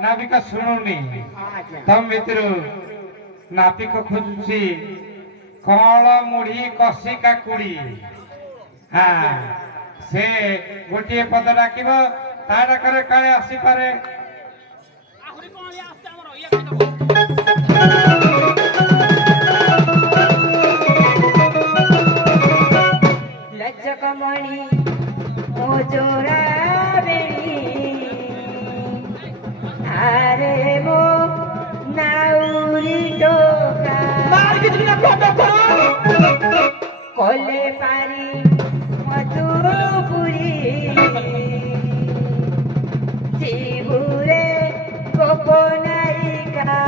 नाविका शुणुनी तम भितर नापिक खोजुची कल मुढ़ी कसी काकुड़ी हाँ से गोटे पद डाक ता डाकर काले आसीपे लज्जकमणि ओ जोरा अरे वो नाउरी टोका कोले पारी मधुपुरी जीवुरे कोकोनाइका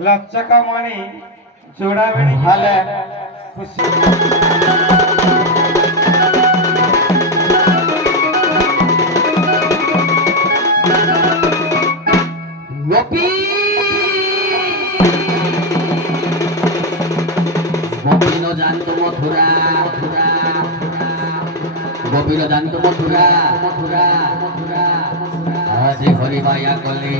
लचकमणि जोड़ा बेणी हाले खुशी गोपी गोपीनो जानतो मथुरा गोपीनो जानतो मथुरा आज हरि माया कले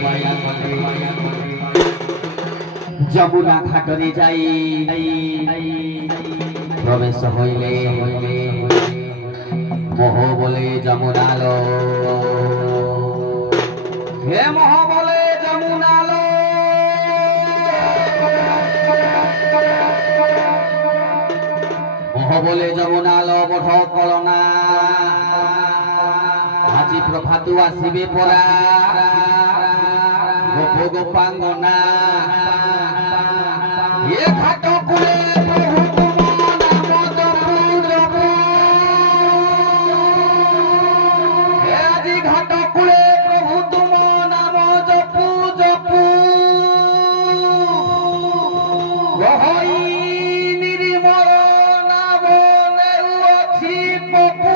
जमुना घाटरे जाई प्रवेश हईले मोह बोले जमुनालो আজি প্রভাতু আসিবে পরা গোপ গোপাঙ্গনা এ ঘাট কুলে প্রভু আজি ঘাট কুলে প্রভু তুম নাম জপু জপু গহই নির্মল নাম নেউছি পপু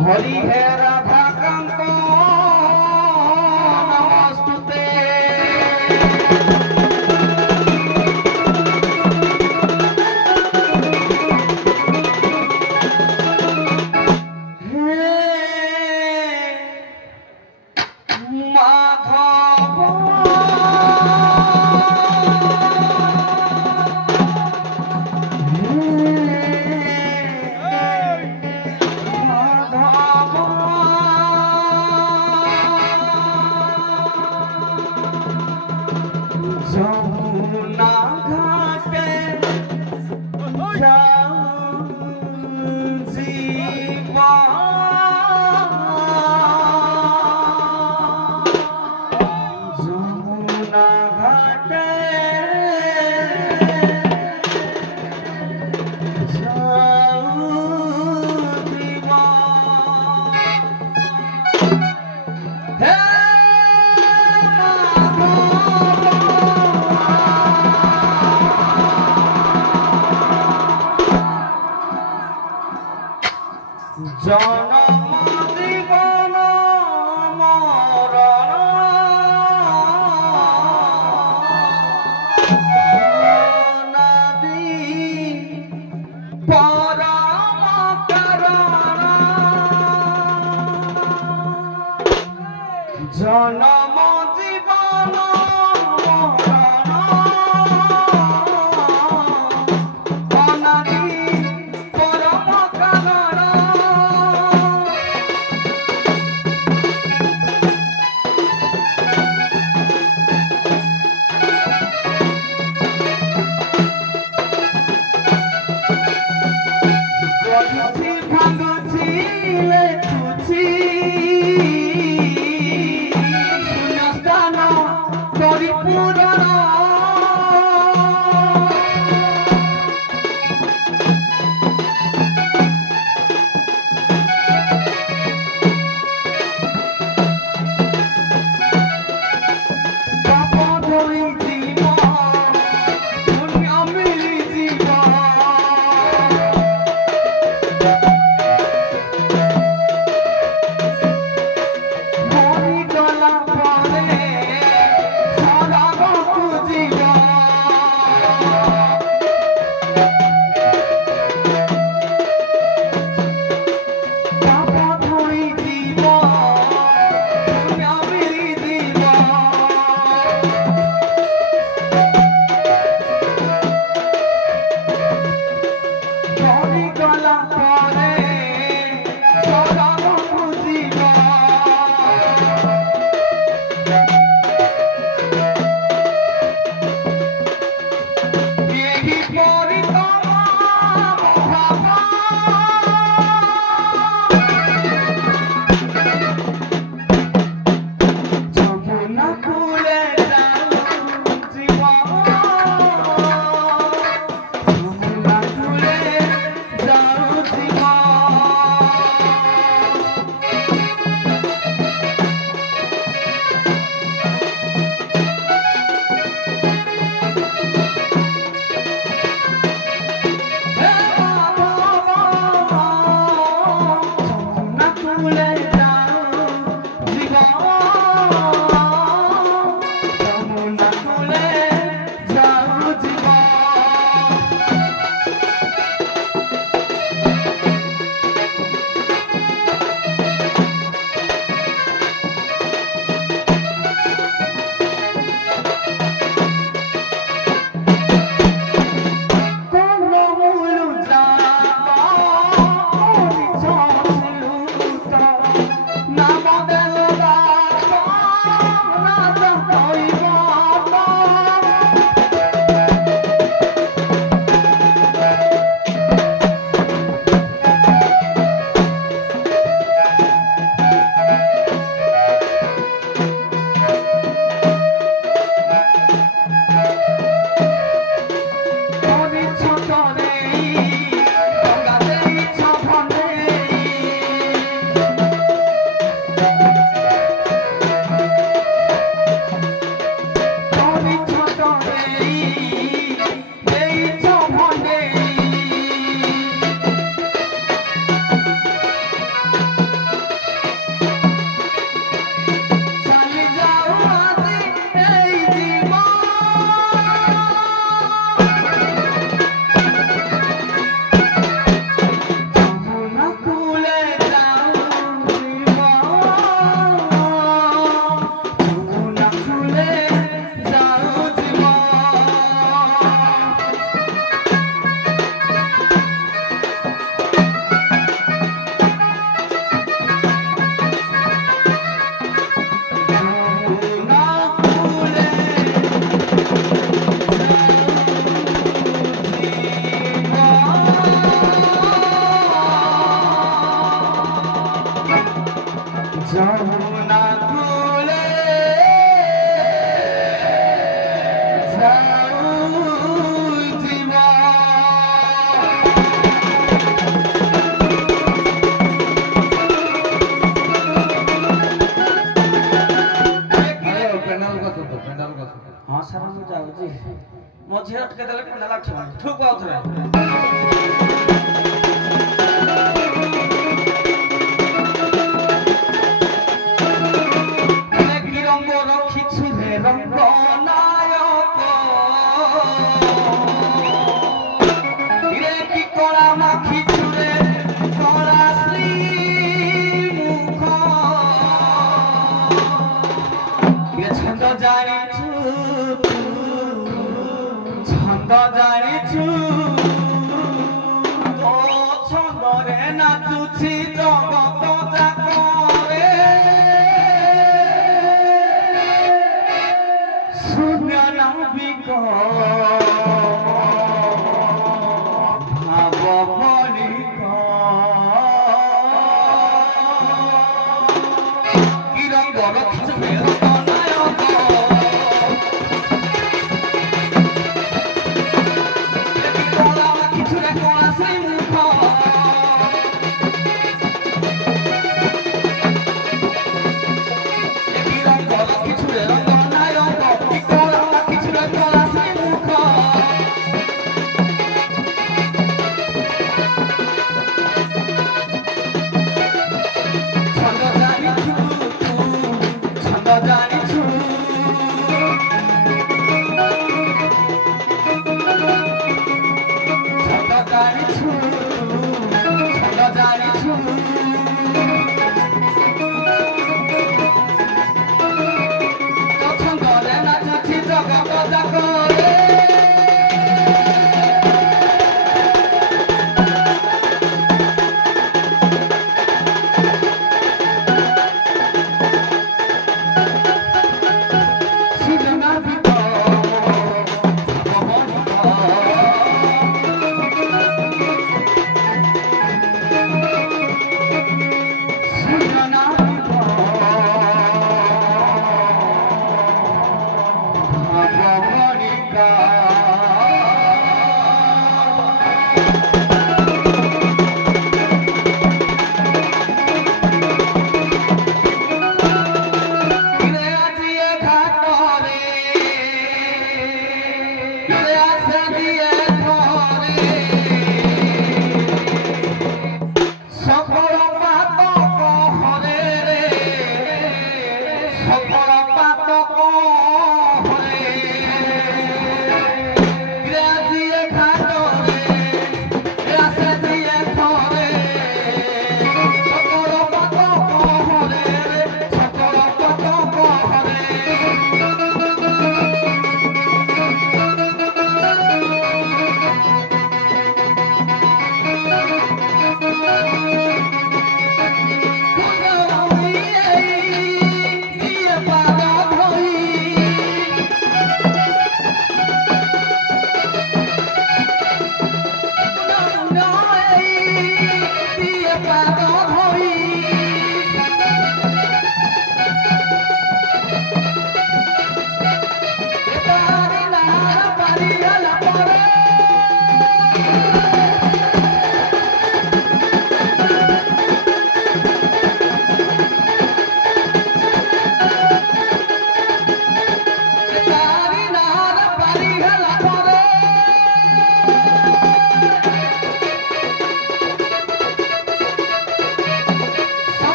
हरि है राधा कांत नमस्तुते যমুনা ঘাটে জীবা যমুনা ঘাটে জীবা হে हाँ सर ମୁଁ ଯାଉଛି ମୋ ଝିଅ ଟିକେ ଦେଲେ ପେଣ୍ଡାଲ ଉଠିବ ଠୁକୁ ଆଉଥରେ କି ରଙ୍ଗ ରଖିଛୁ ରେ ରଙ୍ଗ ନାୟକ ରେ କି କଳା ମାଖିଛୁ ରେ କଳା ଶ୍ରୀ ମୁଖ ରେ ଛନ୍ଦ ଜାଣିଛୁ ছন্দ জানিছু তো ছন্দরে নাচুছি জগত যাকরে শূন্য নাবিক ভাব মনিক কি রঙ রখিছু রঙ নায়ক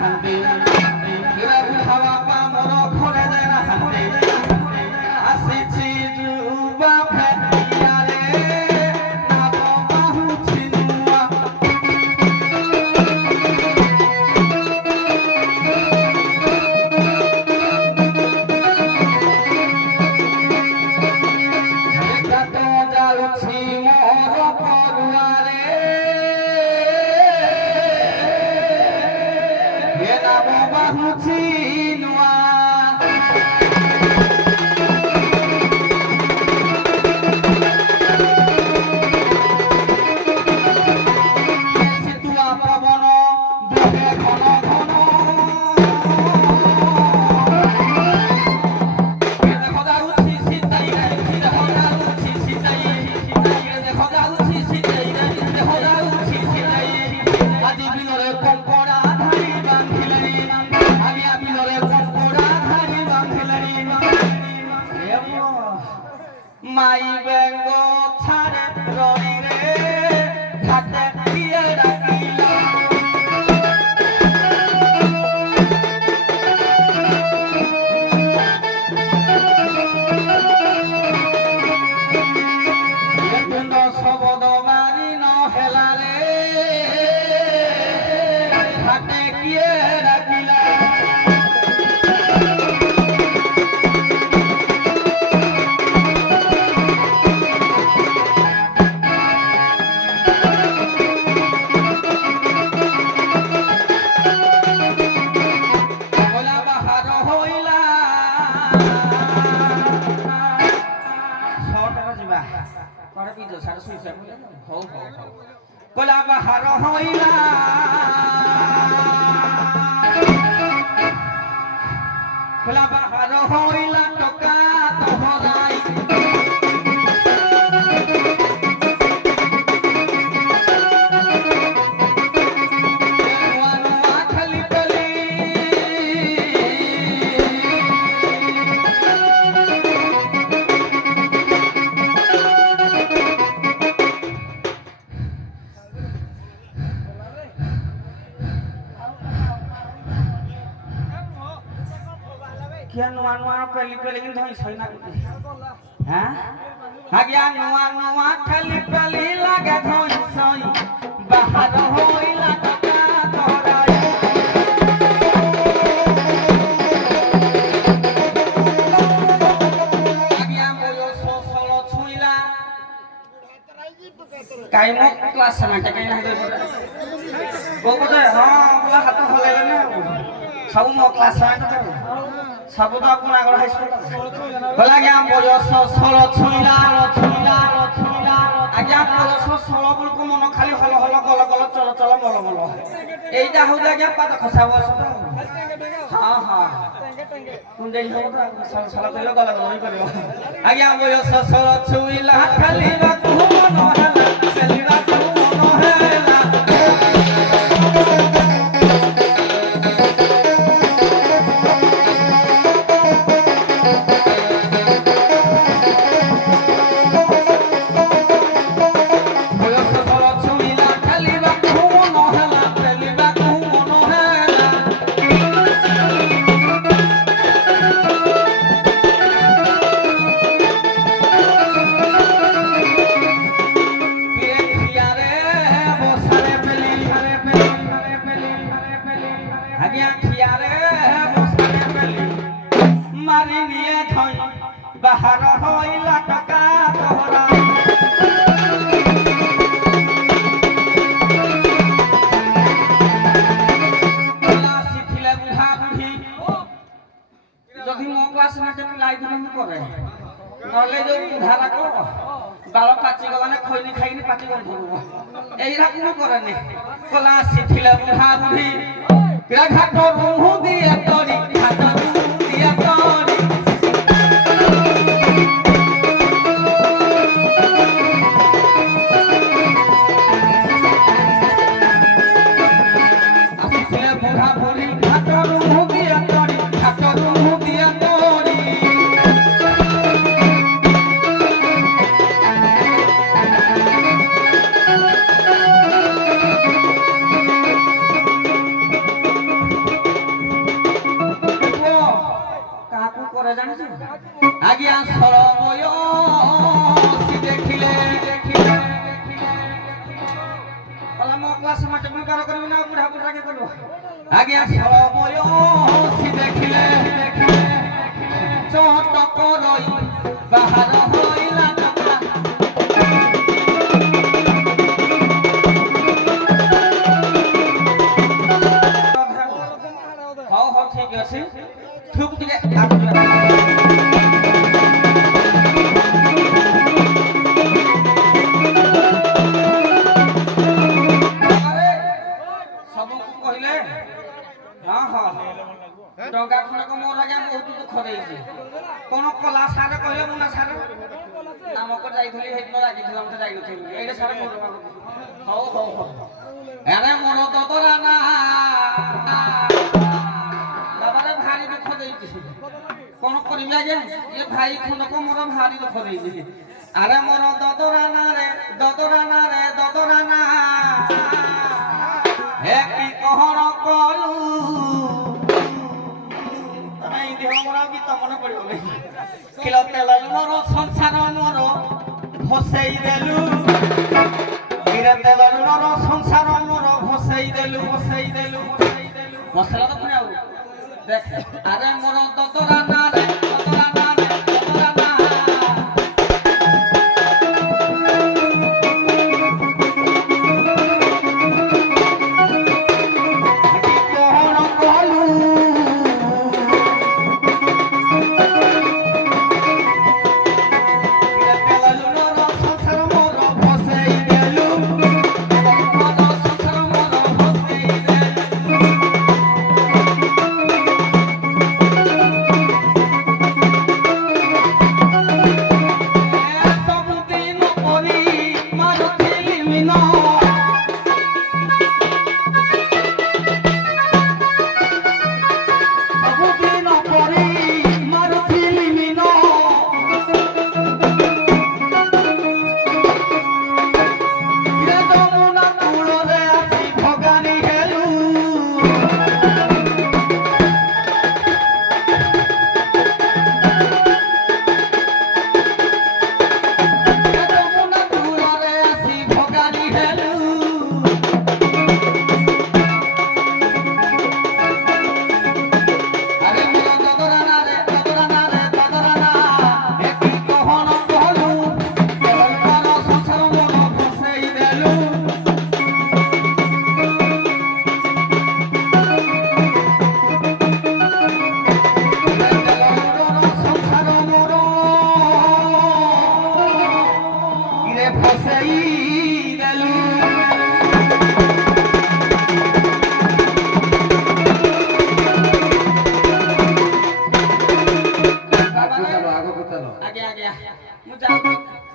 হান্তি কিরা বুঝাবা পা মোর ঘরে যায় না হান্তি আসিছি যুবা ফেরিয়ারে নাম বাহুছি নুয়া যাচ্ছি মোর পড়ুয়ারে এ নাম বাহুছি নুয়া শীতুয়া পবন বহে ঘন ঘন দেখো যাচ্ছি শীতাই দেখো যাচ্ছি শীতাই দেখো যাচ্ছি শীতাই দেখো যাচ্ছি শীতাই আজি বিলরে কম্পড়া ধারি বাঁধিলেনি আমি বিলরে কম্পড়া ধারি বাঁধিলেনি মাই বেঙ্গ ছাড়ে রই রে ঘাটে দিয়ে রাখিলা শবদ মারি নহেলা রে ঘাটে গিয়ে রাখিলা কলা বাহার হইলা কলা বাহার হইলা টকা তহরাই খালি কলি क्या नुआ नुआ पहली पहली किन धोई सही ना हैं आज्ञा नुआ नुआ खाली पहली लागे धोई सही बाहर होइला टका तोराई आज्ञा मोयो सोसलो छुइला काई मो क्लास में के ना दे बोको दे हां बोला हाथ हलेला ना सब मो क्लास में सब तो अपन आगर हाई स्कूल बोला गया बयस 16 छुइला आज्ञा बयस 16 बुल को मन खाली हल हल गल गल चल चल मल मल एइटा हो गया पाद खसा बस हां हां तुम देई हो तो सल सल देलो गल गल नहीं करियो आज्ञा बयस 16 छुइला खाली बा को मन हला खाली बा को मन हला बाहर होइला टका तोहरा सिथिले बुढ़ा बुढ़ी जदि मो क्लास में के पिलाई दिन करे नले जो बुढ़ा को बाल काची गलाने खैनी खाइनी पाटी कर धरबो एइरा कोनो करे ने कला सिथिले बुढ़ा बुढ़ी पिला घाट मुहु दिया तोरी घाट मुहु दिया तोरी করে জানিস আজ্ঞা সরময় দেখিলে বলা মো ক্লাস মাঠে মুই বার করবি না বুড়া বুড়াকে করব আজ্ঞা সরময় দেখিলে চটক রই বাহার হইলা ঠিক আছে থুক দিকে সব কহিলে হ্যাঁ হ্যাঁ ডঙ্গা খনক মোর আগে বহুত দুঃখ দেইছে কোন কলা সারে কহিলে মুনা সারে নামক যাইଥିଲି হেদিন রাখিছিলাম তো যাই নথিলি এইটা সারে মোর হও হও হও আরে মোর ততরা না বাবারে ভারী দুঃখ দেইছে কোন করিবি আগে এ ভাই খনক মোর ভারী দুঃখ দেইছে আরে মোর দদরা না রে দদরা না একই কহর কলু এই দেহ মোরা গীত মনে পড়িব কিলো তেল মোর সংসার মোর ভসেই দেলু কিরে তেল মোর সংসার মোর ভসেই দেলু মশলা তো পুনে আউ দেখ আরে মোর দদরা না রে দদরা না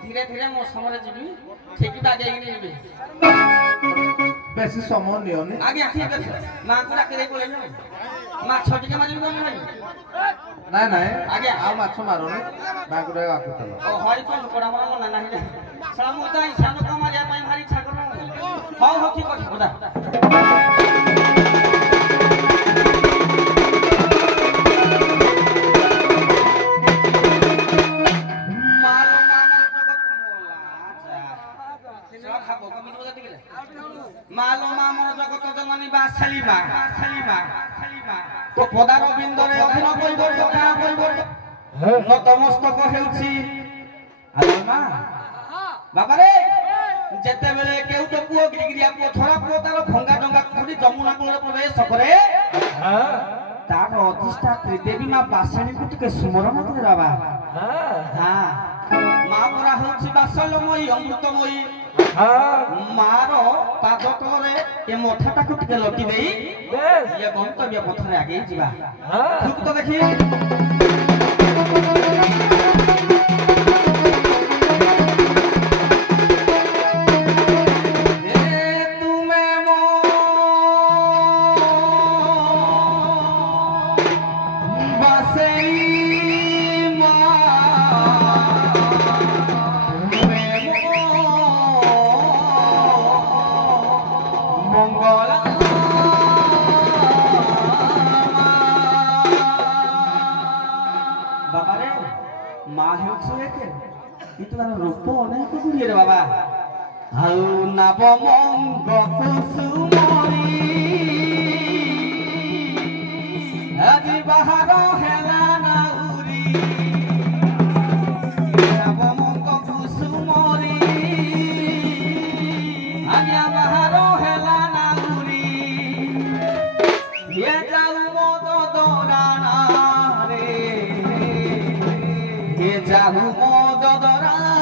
धीरे धीरे मो समरे जीवी ठीक बागे निबे बेसी समय नियोनी आगे ठीक আছে মা কুড়া করে কইলে মা ছটিকে মারি কোন নাই নাই নাই আগে আ মাছ মারোনি বাগুড়া আকু চলো ও হরি কোন কোড়া মন মন নাই সামুদাই সানো কমারিয়া পাই ভারি ইচ্ছা করো হও হও ঠিক আছে ওদা मालो मामर जगत जननी बा छलिमा तो पदार बिंदरे अधीन कइब का कइब नतमस्तक हेउछि आलमा बाबा रे जेते बेले केउ तो पुओ गिरिगिरिया पुओ थोड़ा पुओ तार भंगा डंगा खुडी जमुना कोले प्रवेश करे हां तार अधिष्ठा त्रिदेवी मा बासणी को टिके स्मरण करे बाबा हां मा परा होछि बासलमयी अमृतमयी मारो पाद तले ए मोठाटा को टिके लटी देई ये गंतव्य पथरे आगे जिबा ठीक तो देखि কিন্তু তার রূপ অনেক গুড়িয়ে রে বাবা ଆଉ ନବମଙ୍ଗ କୁସୁମରି ଆଜି ବାହାର ହେଲା ନାଉରି ନବମଙ୍ଗ କୁସୁମରି ଆଜି ବାହାର ହେଲା ନାଉରି ଇଏ ଯାଉ ମଦ ଦରାନା ରେ ଇଏ ଯାଉ ମଦ ଦରାନା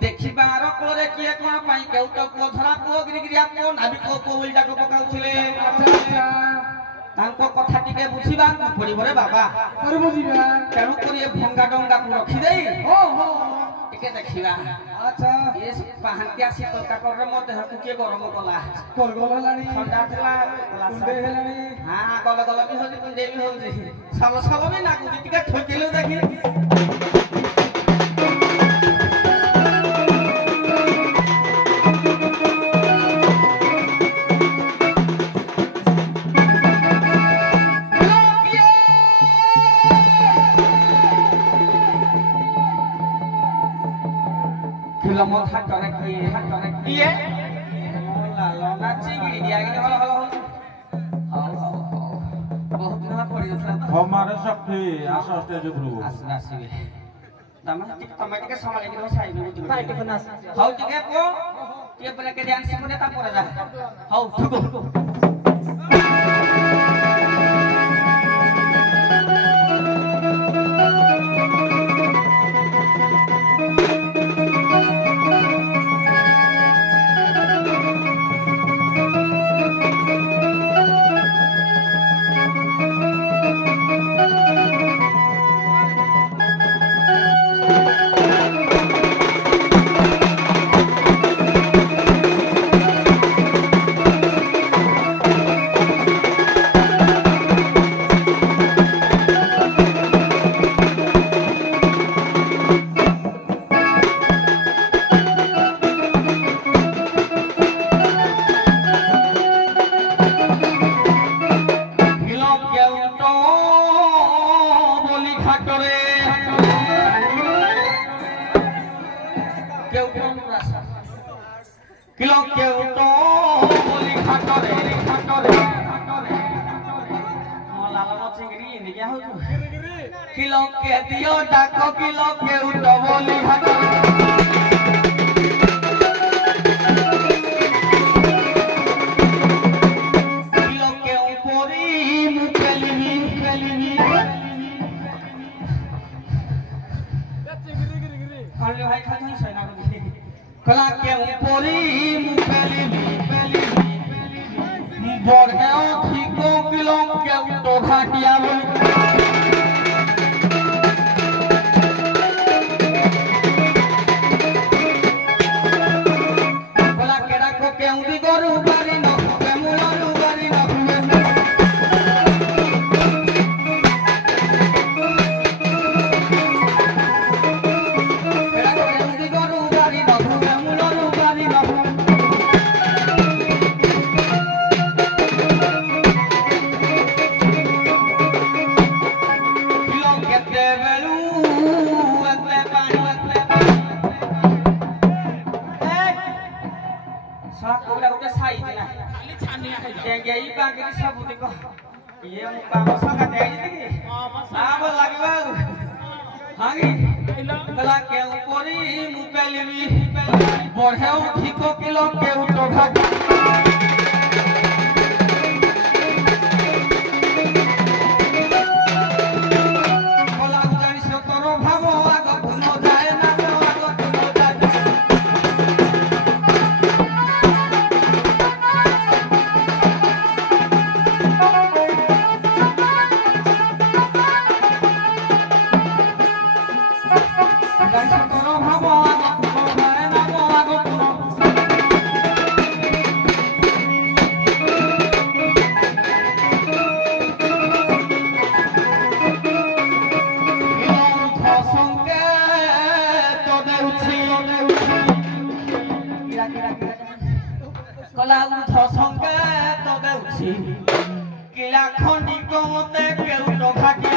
ଦେଖିବାର କୋଳରେ କିଏ କଣ ପାଇଁ କେଉଟ ପୁଅ ଧରା ପୁଅ ଗିରିଗିରିଆ ପୁଅ ନାବିକ ପୁଅ ବୋଲି ଯାକ ପକାଉଥିଲେ ତାଙ୍କ କଥା ଟିକେ ବୁଝିବାକୁ ପଡିବ ରେ ବାବା ତେଣୁ କରି ଏ ଭଙ୍ଗା ଡଙ୍ଗାକୁ ରଖିଦେଇ ଟିକେ ଦେଖିବା ଆଚ୍ଛା ଏ ପାହାନ୍ତି ଆସି ତରକାରରେ ମୋ ଦେହକୁ କିଏ ଗରମ କଲା ଥଣ୍ଡା ଥିଲା ହଁ ଗଲ ଗଲ ବି ହଉଛି କୁଣ୍ଡେଇ ବି ହଉଛି ସଲ ସଲ ବି ନାଗୁଛି ଟିକେ ଠକିଲୁ ଦେଖି हमारे शक्ति आस स्टेज ଆସିବେ ତମେ ଟିକେ ସମ୍ଭାଳିକି ରହ ସାଇଡ୍ କୁ ଯିବ ହଉ ଟିକେ ପୁଅ ଟିକେ ବ୍ରେକ୍ ଡ୍ୟାନ୍ସ କରେ ତାପରେ ଯା ହଉ ଠିକ किलो के दियो डाको किलो के उठो बोली हाथो किलो के ऊपरी मुकेलिमी अरे भाई खा नहीं सही ना कला के ऊपरी मुकेलिमी बढ़े ठीको किलो के उठो घाटिया बोली ये मुकाबला का दे जी आब लागबा हागी कला के ऊपरी मुकेलिमी बढ़े ठीको किलो के उठो घाट कला जानि से तोरो भाबो आग न जाए ना आग न जाए कला उठ संकेत देउछि किला खंडी कोते केउटो घाटी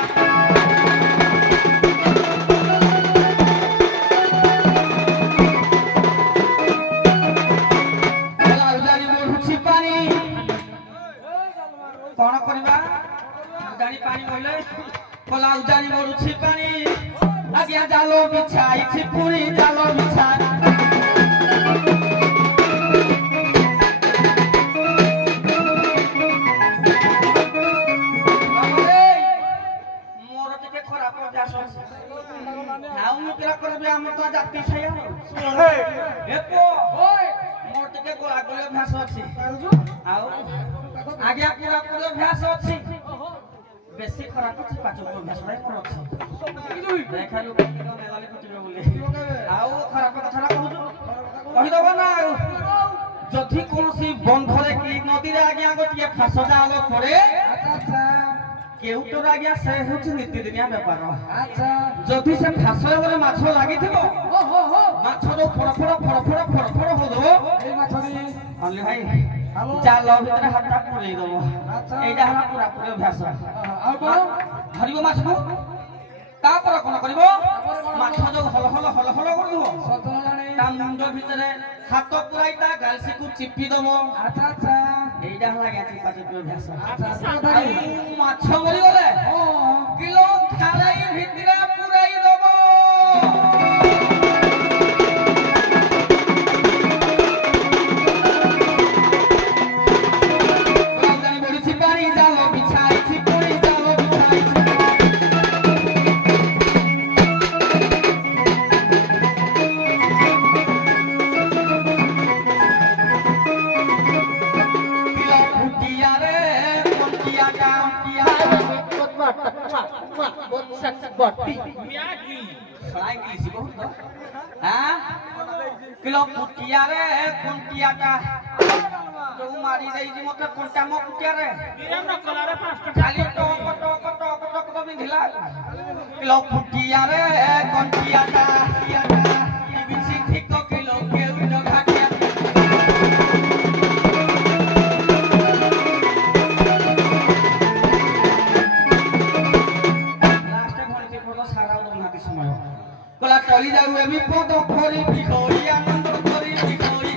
कला उजानी बोलुछि पानी कोन करबा उजानी पानी बोले कला उजानी बोलुछि पानी आज्ञा जालो बिछाई छि पुरी जालो बिछाई नाउ मित्रा करबे हम तो जाति छय एको मोर टिके गोला गोले भाष अछि आउ आज्ञा पूरा पूरा भाष अछि बेसी खराब अछि पाचो भाष भाई कर अछि देखालु केनो मेलाले कुटिबे बोले आउ खराब कथा कहू कहि दबा ना जथि कोनसी बंधरे की नदी रे आज्ञा गोटिए फास जालो पड़े अच्छा केउटर आज्ञा से होछि नित्य दिनिया व्यापार अच्छा जथि से फास रे माछ लागि थिबो माछ जो फड़ हो दो ए माछ रे अनले भाई जाल भीतर हाथा पुरै दबो अच्छा एटा हमरा पूरा पूरा अभ्यास आ को धरिबो माछ को तापर कोन करबो माछ जो हल करदो सतो जाने ता मुंडो भीतर हाथ पुराइता गालसी को चिपी दबो अच्छा अच्छा एटा हमरा चिपा चिपी अभ्यास अच्छा माछ मरि गले किलो खालाई भीतर पुराई दबो सड़ाई इंग्लिश बहुत तो हां किलो पुटिया रे कुंटिया का जो मारी देई जी मते कोंटा मो पुटिया रे गिरम न कलारे 5 टका खाली टक तो बिंधिला किलो पुटिया रे कुंटिया का बिछि ठीक को किलो के उठो घाटिया लास्ट भोन के फोटो सारा उदम हाती समय कला टली जाऊ एमी फोटो खोरी बिखोरी आनंद खोरी बिखोरी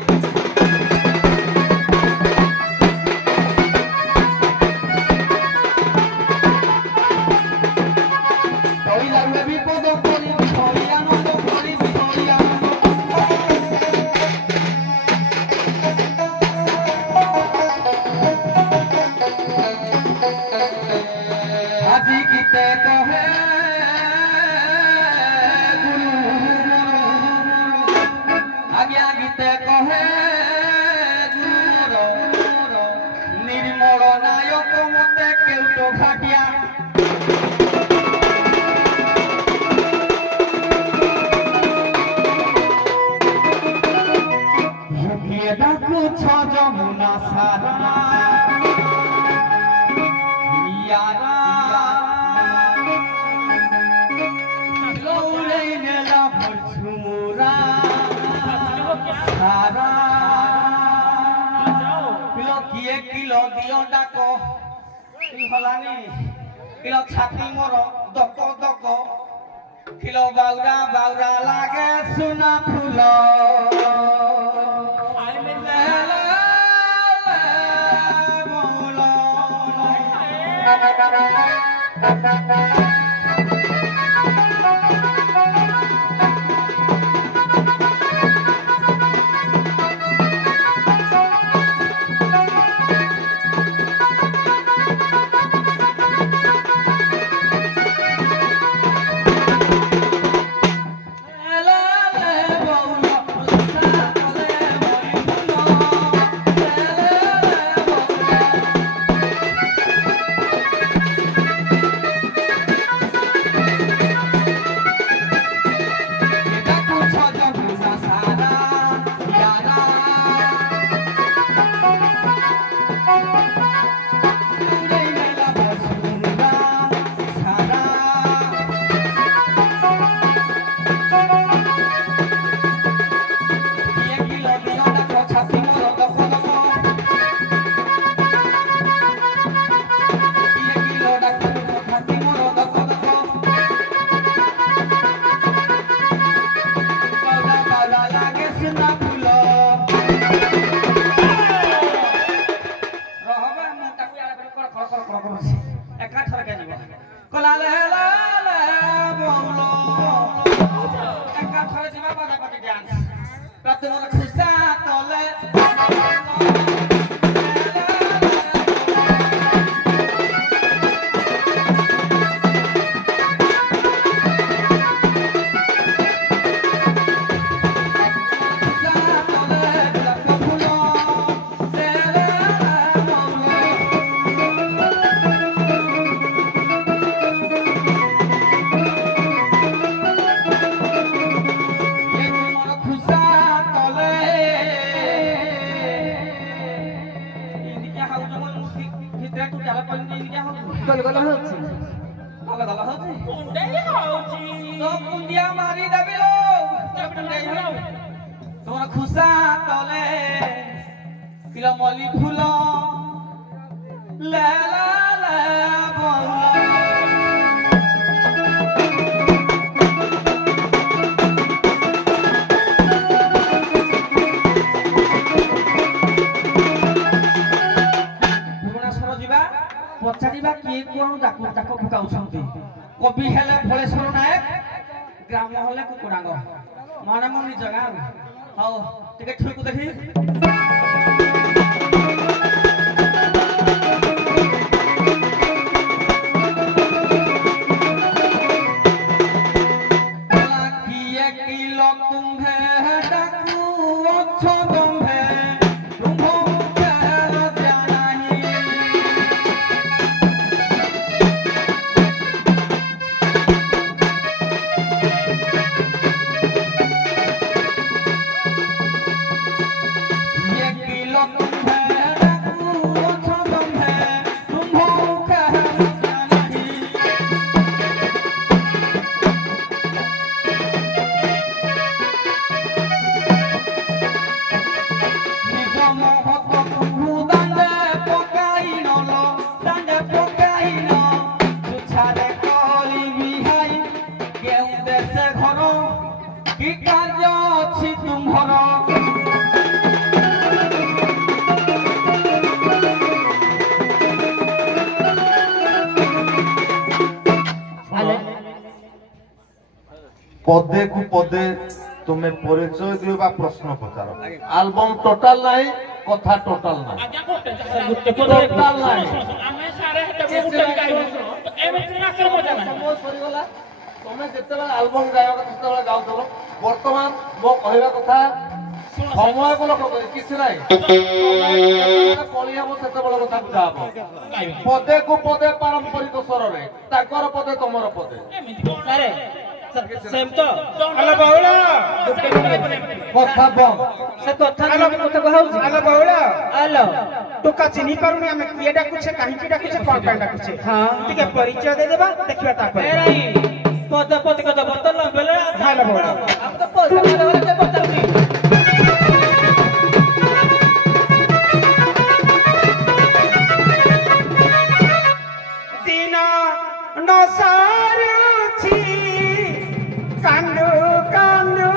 যমুনা সারা ইয়ারা লৌরে নেলা ভরছুমুরা সারা কিলো কিয়ে কিলো দিও ডাকো হলানি কিলো ছাতি মোর দক দক কিলো বাউরা বাউরা লাগে সোনা ফুল पचारिबा किए कोन डाकु डाक फुकाउछंती कवि हेले फलेश्वर नायक ग्राम हेले कुकुडांग माने मन निज गां हाउ टिके ठुकु देखि किए किलो तुम्हे डाकु अच्छो तुम्हे କି କାର୍ଯ୍ୟ ଅଛି ତୁମ୍ଭର पदे को पदे तुम्हें परिचय दियो बा प्रश्न पचार एल्बम टोटल नहीं कथा टोटल नहीं टोटल नहीं तुम्हें जिते एल्बम गाय जिते गाउल बर्तमान मो कहवा कथा समय को लोक किसी ना पलिया से कथा बुझा पदे को पदे पारंपरिक स्वर में पदे तुम पदे सेम तो हेलो बाउला कथा बम से कथा नहीं कथा कहउची हेलो बाउला हेलो तो का चिनी पारुनी हमें किए डाकुछे काहींकी डाकुछे कोन पे डाकुछे हां ठीक है परिचय दे देबा देखिबा ता पर एराई पद पद कथा बतल बेले हेलो बाउला अब तो पद पद वाले के बतलती दिना नसारुची कांदू कांदू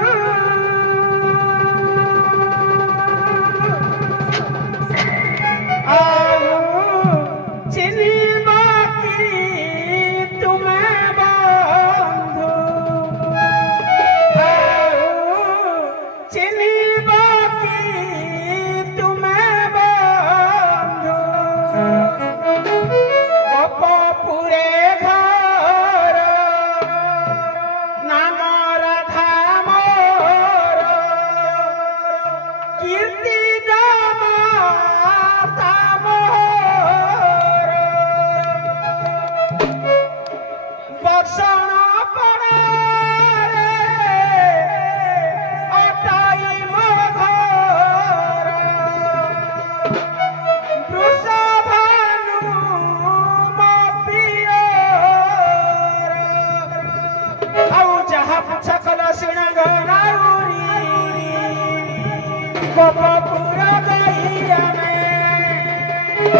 आओ चिनी बाकी तुम्हें बंधु आओ चिनी बाकी तुम्हें बंधु पूरे घर नाम राधा मोर कीर्ति दामाता मोर बक्षण पड़े अटाई मोघर वृषभानु आउ जहा पुछा कला सिणग नाउरी गोपपुर गईया में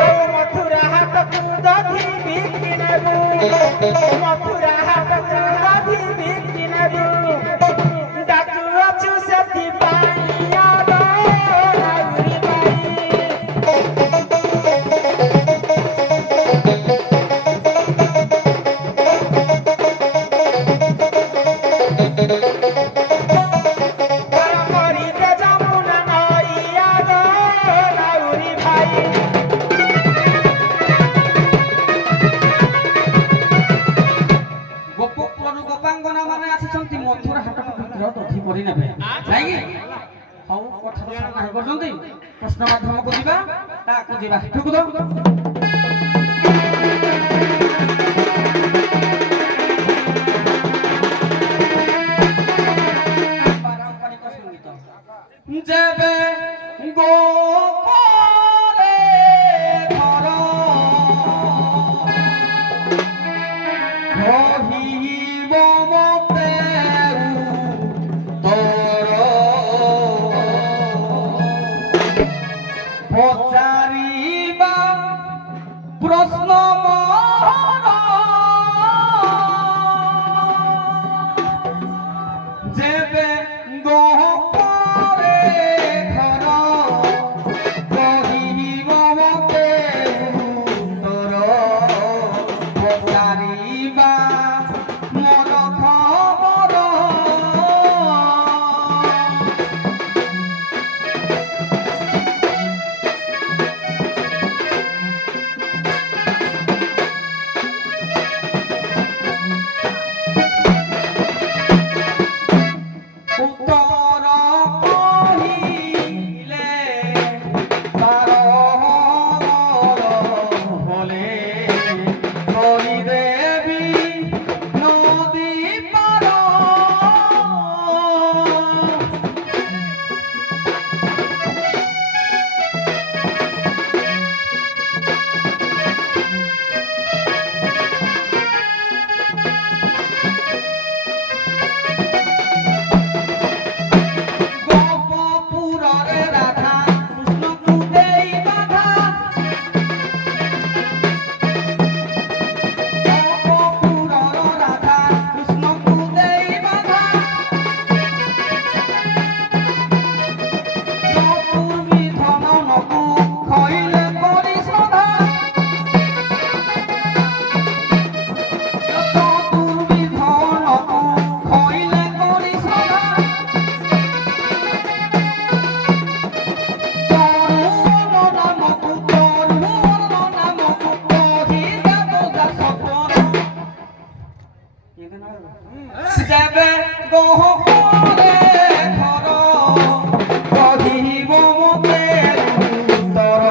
आउ मथुरा हाथ कुदधी बिकिनबु मथुरा हाथ कुदधी बिकिनबु डाकु अछु सती पाइया दो नाउरी बाई प्रश्न माध्यम को जीवा ताकू जीवा ठीक तो पारंपरिक संगीत जेबे गो करे घर रहिब मते पचारिबा प्रश्न मोर जेबे गो करे घर গহরে ঘর কহিব মতে উত্তর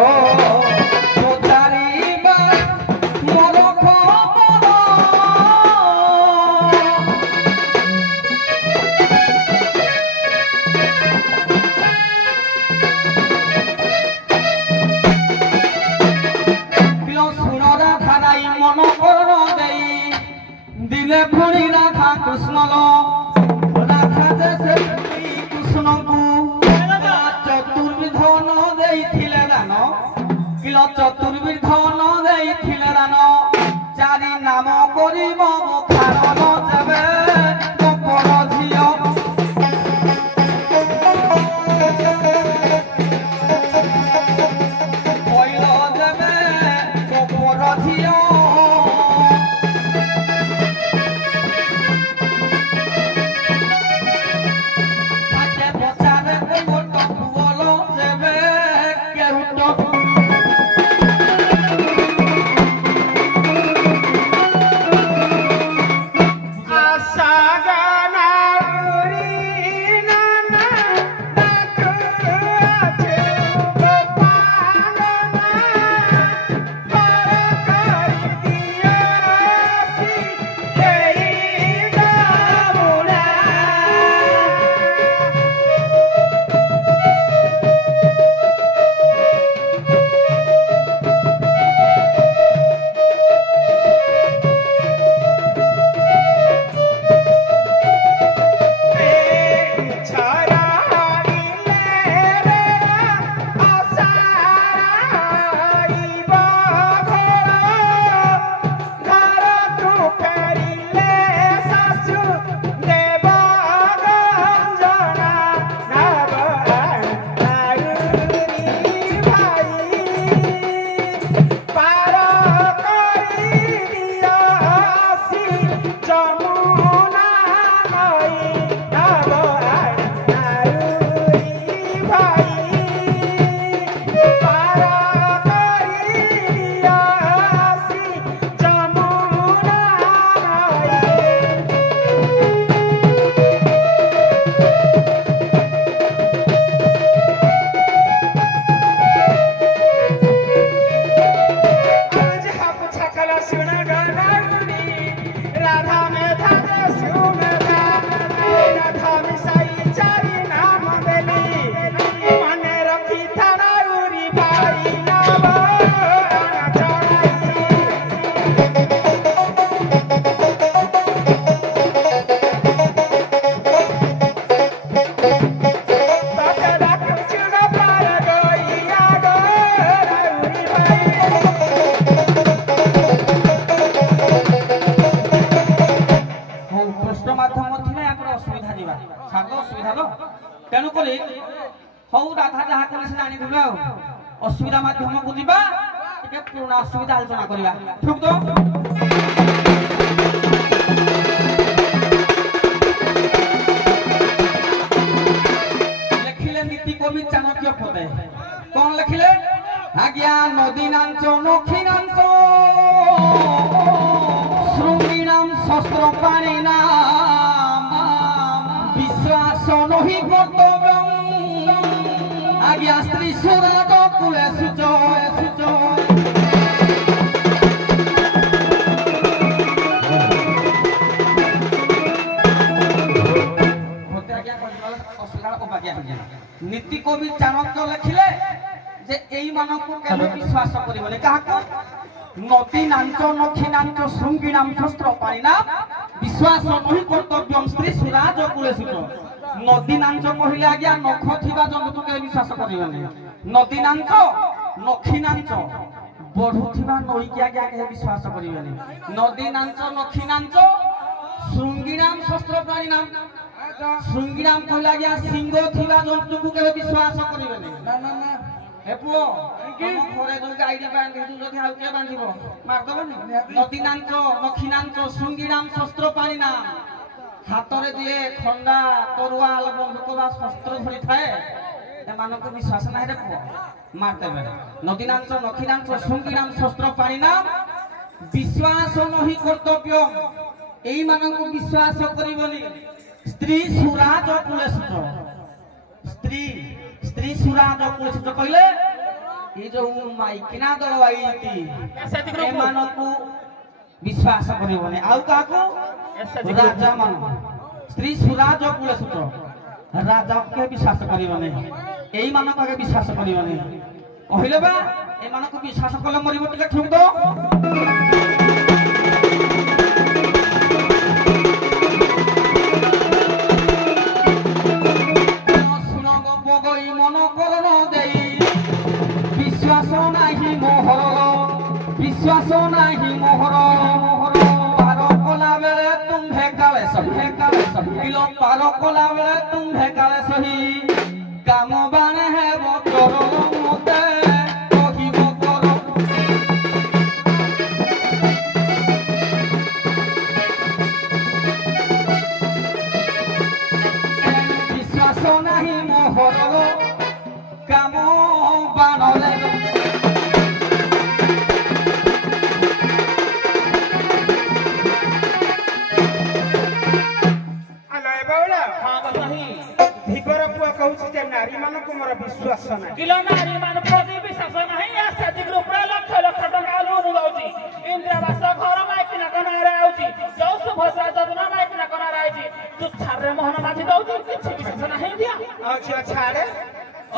পচারিবা মোর খবর বিল শুণরা খানাই মন কর দেই দিলে পুরি রাধা কৃষ্ণ রাধা যে সে কৃষ্ণকু চতুর্বিধন ଦେଇଥିଲେ ଦାନ କିଲ ଚତୁର୍ବିଧନ ଦେଇଥିଲେ ଦାନ ଚାରି ନାମ କରିବ ଖାରଣ ଯେବେ ଗୋପର ଝିଅ କହିଲ ଯେବେ ଗୋପର ଝିଅ ତେଣୁକରି ହଉ ରାଧା ଯାହା କଲେ ସେ ଜାଣିଥିବେ ଆଉ ଅସୁବିଧା ମାଧ୍ୟମକୁ ଯିବା ଟିକେ ପୁରୁଣା ଅସୁବିଧା ଆଲୋଚନା କରିବା ଠିକ ତ ଲେଖିଲେ ନୀତି କବି ଚାଣକ୍ୟ ପଦେ କଣ ଲେଖିଲେ ଆଜ୍ଞା ନଦୀ ନାଞ୍ଚ ନଖୀ ନାଞ୍ଚ ଶୃଙ୍ଗୀଣାମ ଶସ୍ତ୍ର ପାଣି ନାମ বিশ্বাস নহি কর্তব্য আজ্ঞা স্ত্রী সুরাজ কুলে সুচ সুচ নীতি কবি চাণক্য লেখিলে যে এই মানকু কেন বিশ্বাস করিবনি কাহাকু নদী নাঞ্চ নখী নাঞ্চ শৃঙ্গী নাম শস্ত্র পানি নাম বিশ্বাস নহি কর্তব্যম স্ত্রী সুরাজ কুলে সুচ নদী নাঞ্চ কহিলে আজ্ঞা নখ থিবা জন্তু কে বিশ্বাস করিবনি নদী নাঞ্চ নখী নাঞ্চ বঢ়ুথিবা নই কি আজ্ঞা কে বিশ্বাস করিবনি নদী নাঞ্চ নখী নাঞ্চ শৃঙ্গী নাম শস্ত্র প্রাণী নাম শৃঙ্গী নাম কহিলে আজ্ঞা সিংহ থিবা জন্তু কে বিশ্বাস করিবনি না না না হে পুଅ ঘরে যদি গাইডি বাঁধি দু যদি আর কে বাঁধিব মারদবনি নদী নাঞ্চ নখী নাঞ্চ শৃঙ্গী নাম শস্ত্র পানি নাম হাতরে দিয়ে খন্ডা তরোয়াল বন্দুক বা শস্ত্র ধরি থাকে এমানকু বিশ্বাস নাই রে পুଅ মারদেবে নদী নাঞ্চ নখী নাঞ্চ শৃঙ্গী নাম শস্ত্র পানি নাম বিশ্বাস নহি কর্তব্য এই মানকু বিশ্বাস করিবনি ସ୍ତ୍ରୀ ସୁରାଜ କୁଳେଶୁଚ ସ୍ତ୍ରୀ ସ୍ତ୍ରୀ ସୁରାଜ କୁଳେଶୁଚ କହିଲେ ଏ ଯୋଉ ମାଇକିନା ଦଳ ଆଇତି ଏମାନଙ୍କୁ ବିଶ୍ୱାସ କରିବନି ଆଉ କାହାକୁ ରାଜା ମାନ ସ୍ତ୍ରୀ ସୁରାଜ କୁଳେଶୁଚ ରାଜାକୁ ବିଶ୍ୱାସ କରିବନି ଏଇ ମାନଙ୍କୁ ଆଗେ ବିଶ୍ୱାସ କରିବନି କହିଲେ ବା ଏମାନଙ୍କୁ ବିଶ୍ୱାସ କଲେ ମରିବ ଟିକେ ଠିକ ତ विश्वास नहीं मोहर पार कला बेले तुम्हे काले किलो पार कला बेले तुम्हे काले सही काम बाने है बकर मते कही बकर विश्वास नहीं मोहर काम बानले नारी मानक मोर विश्वास ना किलो नारी मान प्रति विश्वास नहीं या सेति ग्रुप रे लक्ष लक्ष टका लोन दउची इंद्रावास घर माइकिना कनारे आउची जो सुभद्रा योजना माइकिना कनारे आइची तू छारे मोहन माथि दउची किछि विश्वास नहीं दिया अच्छा छाड़े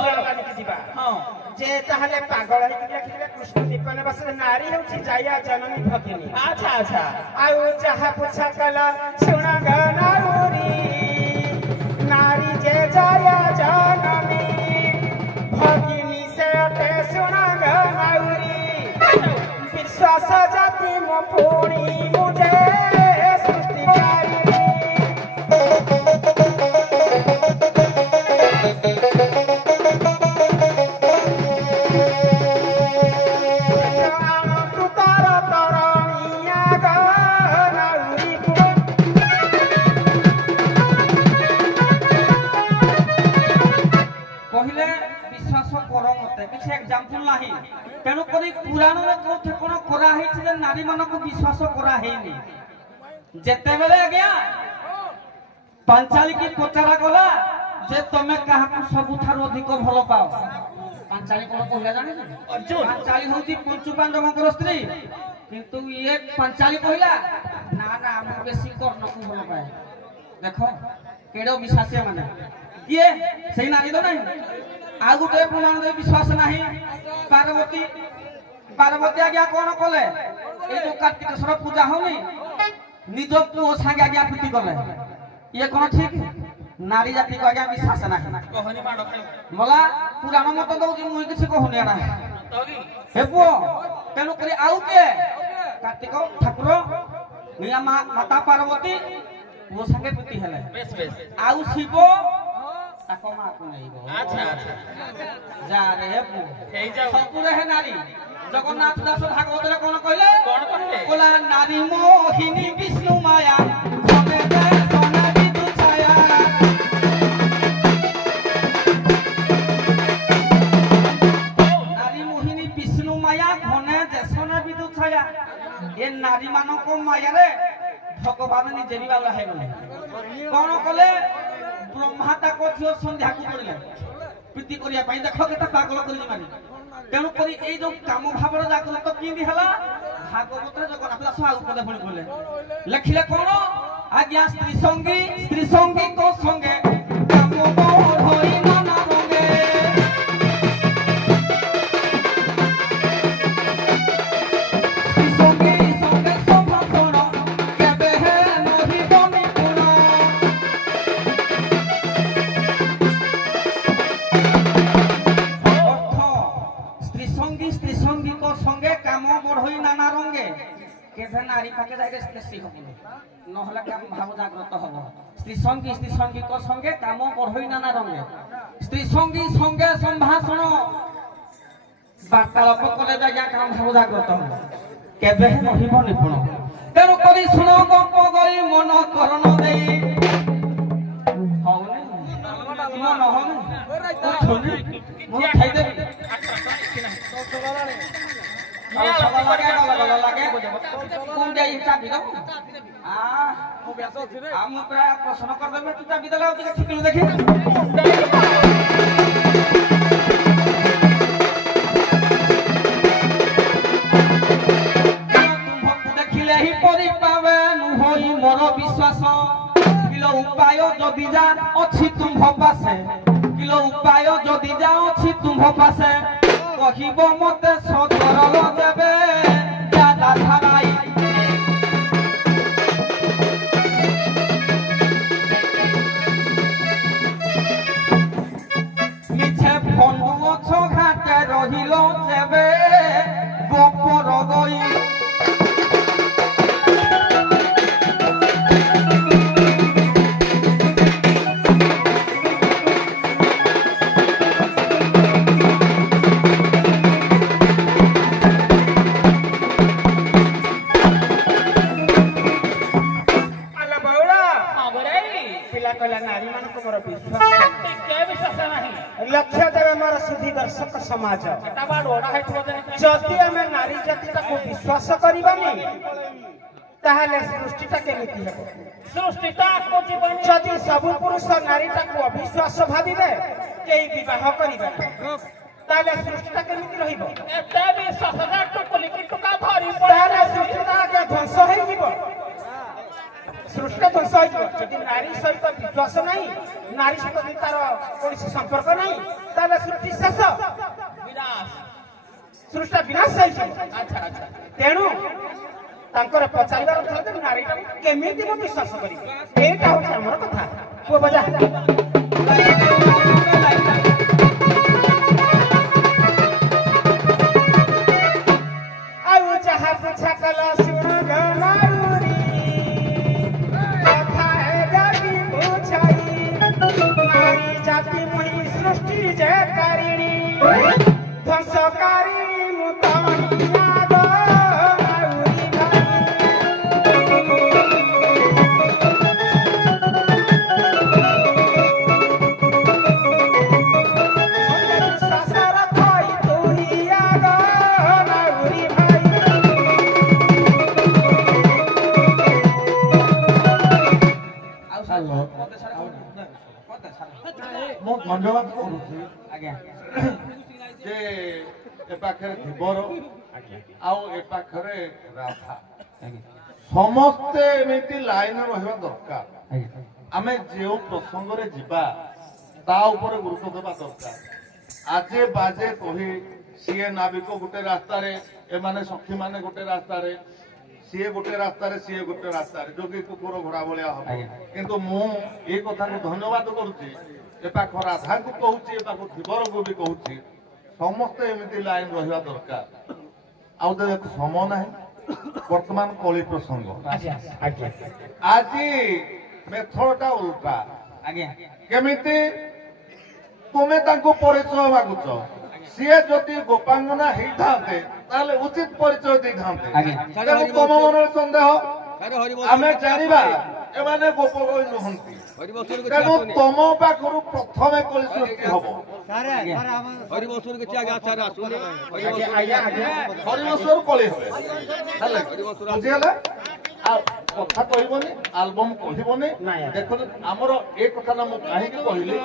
ओलानी की दिबा हां जे ताहले पागल है कि देखिले कृष्ण दीपने बस नारी होची जाया जननी भगिनी अच्छा अच्छा आउ जहा पूछा कला सुना गनाउरी नारी जे जाया जननी भगिनी से ते सुना गनाउरी विश्वास जाति मो पुणी मुझे सृष्टिकारी एग्जांपल नहीं तेणु करी पुराण में कोथे कोन करा है जे नारी मन को विश्वास करा हैनी जेते बेले गया पांचाली की पचारा गला जे तमे काहा को सब थारो अधिक भलो पाओ पांचाली कोन कहला जाने अर्जुन पांचाली होची पंचु पांडवकर स्त्री किंतु ये पांचाली कहला ना ना हम बेसी कर्ण को भलो पाए देखो केडो विश्वासिया माने किए सही नारी तो नहीं आ गुटे प्रमाण दे विश्वास नहीं पार्वती पार्वती आज्ञा कौन कले ए जो कार्तिकेश्वर पूजा होनी निज पुओ संगे आज्ञा प्रीति कले ये कौन ठीक नारी जाति को आज्ञा विश्वास नहीं कहनी माडो खाइ मला पुराण मत दउजी मुई किछ कहनी आडा तगी हे पुओ तेनु करी आउ के कार्तिक ठाकुर मिया माता पार्वती पुओ संगे प्रीति हेले बेस बेस आउ शिव ताको मा को नहीं गो अच्छा अच्छा जा रे पु हेई जाऊ सब रहे नारी जगन्नाथ दास भागवत रे कोन कहले कोन कहले बोला नारी मोहिनी विष्णु माया सने दे सोना विदु छाया नारी मोहिनी विष्णु माया घने दे सोना विदु छाया ए नारी मानो को माया रे भगवान निजे भी बाबा है गले कोन कहले ब्रह्मा ताको थियो संध्या को पड़िले प्रीति करिया पई देखो केता पागल करि मारी तेणु करी ए जो काम भावर जागृत तो किंदी हला भागवत जगन्नाथ दास आगु पदे पड़ी बोले लिखिले कोन आज्ञा स्त्री संगी को संगे काम मोर होई नाना रंगे संगी संगे संभाषण केबे हे नही बनी पुना स्त्री संगी को संगे काम बढ़ई नाना रंगे केभे नारी पाके जाके स्त्री हबनी नहला काम भाव जागृत हबो स्त्री संगी को संगे काम बढ़ई नाना रंगे स्त्री संगी संगे संभाषण वार्तालाप कले जाके काम भाव जागृत हबो केभे नहिबो निपुण तेणु करी सुनो गप गई मन करण देई हौने मन हौने छुनी मु खाइ देबी লাগে কোন যাই চাবি দাও আমি প্রায় প্রশ্ন করদেবে তুই চাবি দেলা তুই ঠিকলু দেখি দেখিলে হি পরি পাবে নুহই মর বিশ্বাস কিলো উপায় যদি যা অছি তুম্ভ পাশে কিলো উপায় যদি যা অছি তুম্ভ পাশে কহিব মতে সদরল দেবে দাদা ধারাই মিছে বন্ধু অছ ঘাটে রহিল দেবে গোপর গই लक्ष्य देवे मोर सुधी दर्शक समाज जदि आम नारी जातिटा को विश्वास करबानी ताहले सृष्टिटा केमिति हेबो सृष्टिटा को जीवन जदि सब पुरुष नारीटा को अविश्वास भाबिबे केई विवाह करिबे ताहले सृष्टिटा केमिति रहिबो एते भी सहजा टुकली की टुका धरी ताहले सृष्टिटा के ध्वंस होई जीवो सृष्टि ध्वंस होई जीवो जदि नारी सहित विश्वास नहीं नारी प्रति तार कोई संपर्क नहीं ताले सृष्टि शेष विनाश सृष्टि विनाश होई जीवो अच्छा अच्छा तेणु तांकर पचारिबार थले नारीटा केमिति को विश्वास करिबे एटा हो हमर कथा को बजा आउ जहां पूछा कला सुन गनाउरी कथा है जाति पूछाई नारी जाति मुहि सृष्टि जय कारिणी ध्वंसकारिणी मुतमहिया दो ମୁଁ ଧନ୍ୟବାଦ କରୁଛି ଆଜ୍ଞା ଯେ ଏ ପାଖରେ ଧୀବର ଆଉ ଏ ପାଖରେ ରାଧା ସମସ୍ତେ ଏମିତି ଲାଇନ ରହିବା ଦରକାର ଆମେ ଯେଉଁ ପ୍ରସଙ୍ଗରେ ଯିବା ତା ଉପରେ ଗୁରୁତ୍ୱ ଦେବା ଦରକାର ଆଜେ ବାଜେ କହି ସିଏ ନାବିକ ଗୋଟେ ରାସ୍ତାରେ ଏମାନେ ସଖୀମାନେ ଗୋଟେ ରାସ୍ତାରେ ସିଏ ଗୋଟେ ରାସ୍ତାରେ ସିଏ ଗୋଟେ ରାସ୍ତାରେ ଯୋଗୀ କୁକୁର ଘୋଡ଼ା ଭଳିଆ ହବ କିନ୍ତୁ ମୁଁ ଏ କଥାକୁ ଧନ୍ୟବାଦ କରୁଛି ଏ ପାଖ ରାଧାକୁ କହୁଛି ଏ ପାଖ ଧୀବରକୁ ବି କହୁଛି ସମସ୍ତେ ଏମିତି ଲାଇନ ରହିବା ଦରକାର ଆଉ ତ ସମୟ ନାହିଁ ବର୍ତ୍ତମାନ କଳି ପ୍ରସଙ୍ଗ ଆଜି ମେଥଡଟା ଉଲ୍ଟା ଆଜ୍ଞା କେମିତି ତୁମେ ତାଙ୍କୁ ପରିଚୟ ମାଗୁଛ ସିଏ ଯଦି ଗୋପାଙ୍ଗନା ହେଇଥାନ୍ତେ ତାହେଲେ ଉଚିତ ପରିଚୟ ଦେଇଥାନ୍ତେ ତେଣୁ ତମ ମନରେ ସନ୍ଦେହ ଆମେ ଜାଣିବା ଏମାନେ ଗୋପଗୋଇ ନୁହନ୍ତି ତେଣୁ ତମ ପାଖରୁ ପ୍ରଥମେ କଳି ସୃଷ୍ଟି ହବ ହରିବଂଶରୁ କଳି ହେବେ ହେଲା ବୁଝିଗଲା ଆଉ କଥା କହିବନି ଆଲବମ୍ କହିବନି ଦେଖନ୍ତୁ ଆମର ଏ କଥାଟା ମୁଁ କାହିଁକି କହିଲି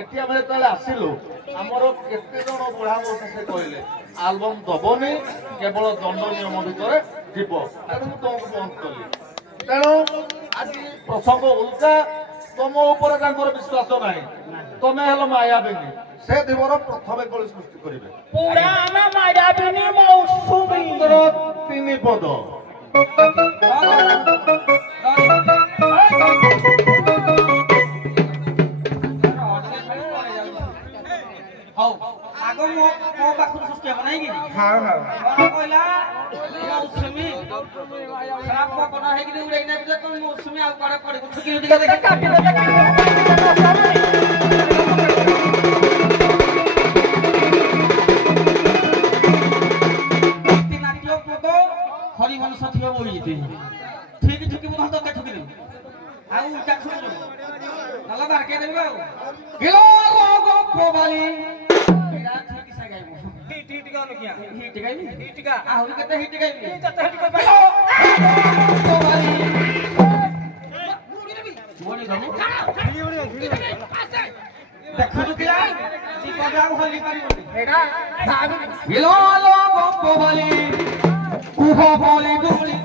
ଏଠି ଆମେ ଯେତେବେଳେ ଆସିଲୁ ଆମର କେତେ ଜଣ ବୁଢା ବୟସ ସେ କହିଲେ ଆଲବମ୍ ଦବନି କେବଳ ଦଣ୍ଡ ନିୟମ ଭିତରେ ଯିବ ତେଣୁ ମୁଁ ତମକୁ ବନ୍ଦ କଲି ତେଣୁ ଆଜି ପ୍ରସଙ୍ଗ ଉଲ୍ଟା ତମ ଉପରେ ତାଙ୍କର ବିଶ୍ୱାସ ନାହିଁ ତମେ ହେଲ ମାୟାବିନୀ ସେ ଦିବର ପ୍ରଥମେ କଳି ସୃଷ୍ଟି କରିବେ ପୁରା ଆମେ ମାୟାବିନୀ ମୌସୁମୀ ତିନି ପଦ ହଉ ଆଗ ମୋ ପାଖରୁ ସୃଷ୍ଟି ହେବ ନାହିଁ କି हां हां କହିଲା ମୌସୁମୀ ଖରାପ କଣ ହେଇକି ଉଡେଇ ନେବି ଯେ ତମ ମୌସୁମୀ ଆଉ କୁଆଡେ ପଡିବ ଠୁକିଲୁ ଟିକେ ଦେଖେ କାଟି ଦେଲେ ନାଟ୍ୟ ପଦ ହରିବଂଶ ଥିବ ବୋଇଛି ଠିକ ଠୁକିବୁ ତ ଠୁକିଲୁ ଆଉ ଉଲ୍ଟା ଠୁକିଲୁ ନହେଲେ ବାରକେ ଦେବି ଆଉ କିଲୋ ଗୋପବାଲି ଠିକ ସେ ଗାଇବ गाउनु किया हिट गाइबी हिट गा आहुरी केते हिट गाइबी जते हिट कर पालो बोली गनु देखु किया जी पगाव हली पारिबो एडा भागु हिलो लो गप्पो बली कुह बली दुली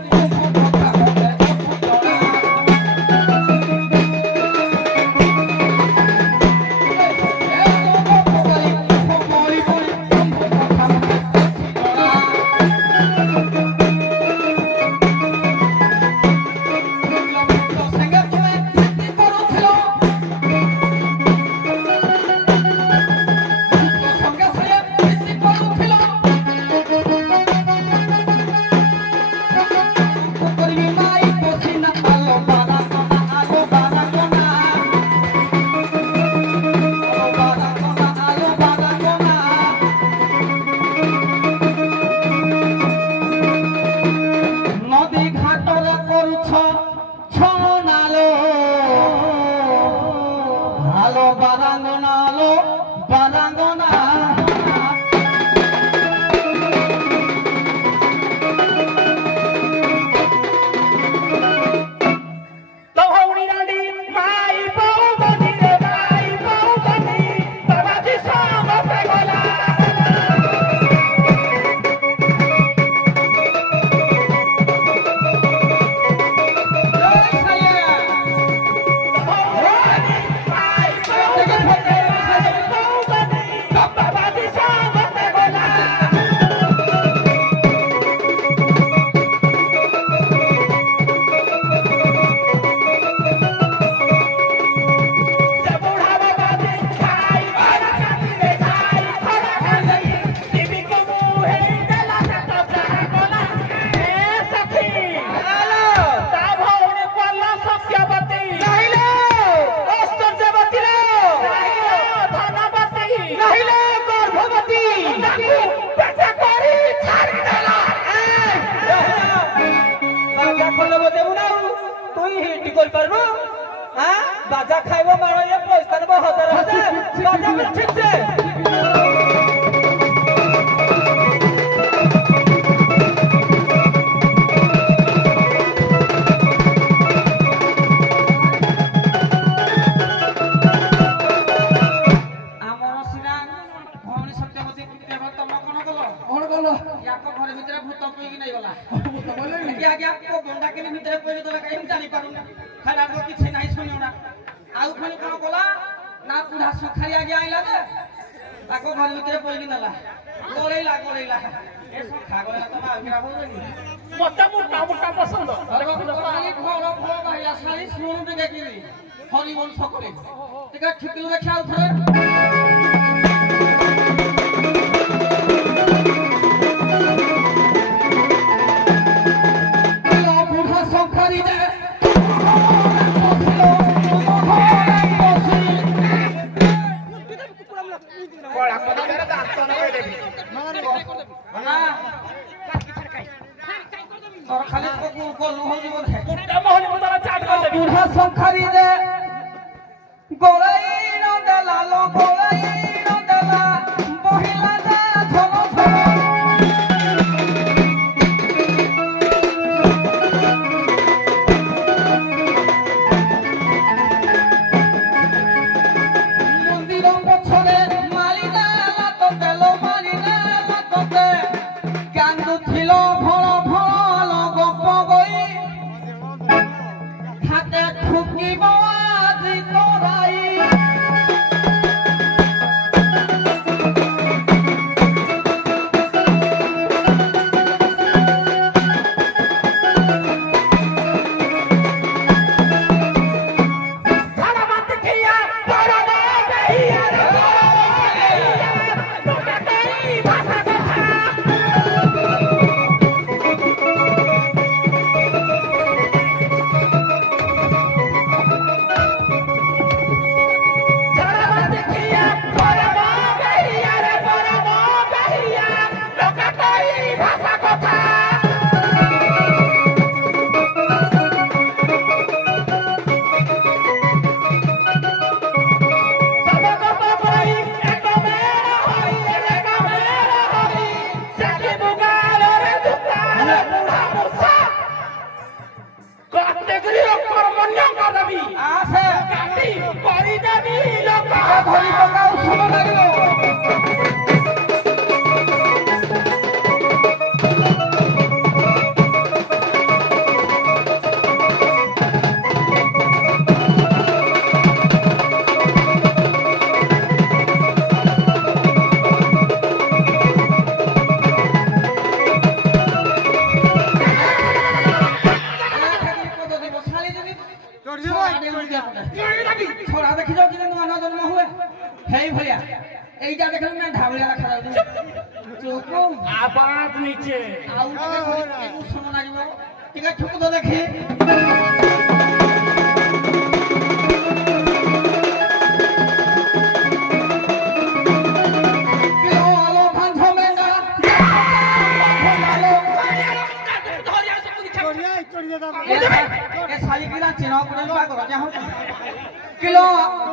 बाजा खाइबो मारो ये पैसा नबो 1000 बाजा में ठीक से आमर सिना भवनी सत्यवती देव तम कोन गलो याको घर भितरे भूत पई नै गला भूत बोले कि आगे को गंडा के भितरे पई देबे काई जानि पारु ना खाली आगो किछ नाही सुनियो ना आउ खाली कोन गला ना बुढ़ा सखारी आगे आइला दे ताको घर भितरे पई नला गोलेला ए सखा गला त आगिरा बोलनी मोटा मोटा मोटा पसंद अरे खाली घर भाइया सारी सुनु दे कि हरि बोल सकले टिका ठिकलु देखा उठरे बड़ा पता मेरा दांत न होय देखी ना और खाली को हो जीवन है कुट्टा मोहनी मुदला चाट कर देबी बूढ़ा संखारी दे गोलाई न दला लो गोलाई न दला बहिला दा झलो मंदिर पछरे मालिना लात देलो मालिना लात दे कांदु थिलो भळ भळ गप गई हाते ठुकिब আজি तोराई ଦେବି ଲୋକ ଧରି ପକାଉ ଶୁଣ ଲାଗିବ ଛଡ଼ା ଦେଖି ଯାଉଛି ନୂଆ ନୂଆ ଜନ୍ମ ହୁଏ ହେଇ ଭଳିଆ এইটা দেখলাম না ঢাবলিয়া রাখা যাଉଛି চোখ আবাদ নিচে ଆଉ ଟିକେ ଶୁଣ ଲାଗିବ ଟିକେ ଠୁକୁ ତ ଦେଖି কিলো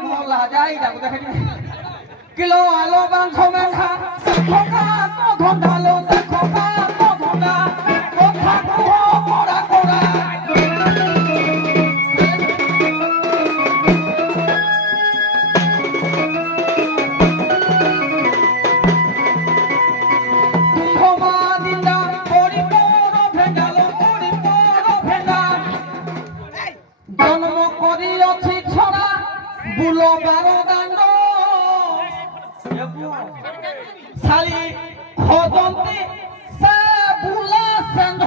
মোলা যাই যাবো দেখে কিলো আলো বাংশ মেঘা খোকা তো ধন্দালো খোকা তো ধন্দা কথা কুহ কোরা কোরা কুম্ভমা দিন্দা পরি পর ভেন্ডালো পরি পর ভেন্ডা জন্ম করি অছি ছড়া বুলো বারো দাণ্ড শালি খোঁজন্তি সে বুলা সেন্ধ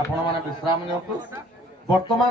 ଆପଣ ମାନେ ବିଶ୍ରାମ ନିଅନ୍ତୁ ବର୍ତ୍ତମାନ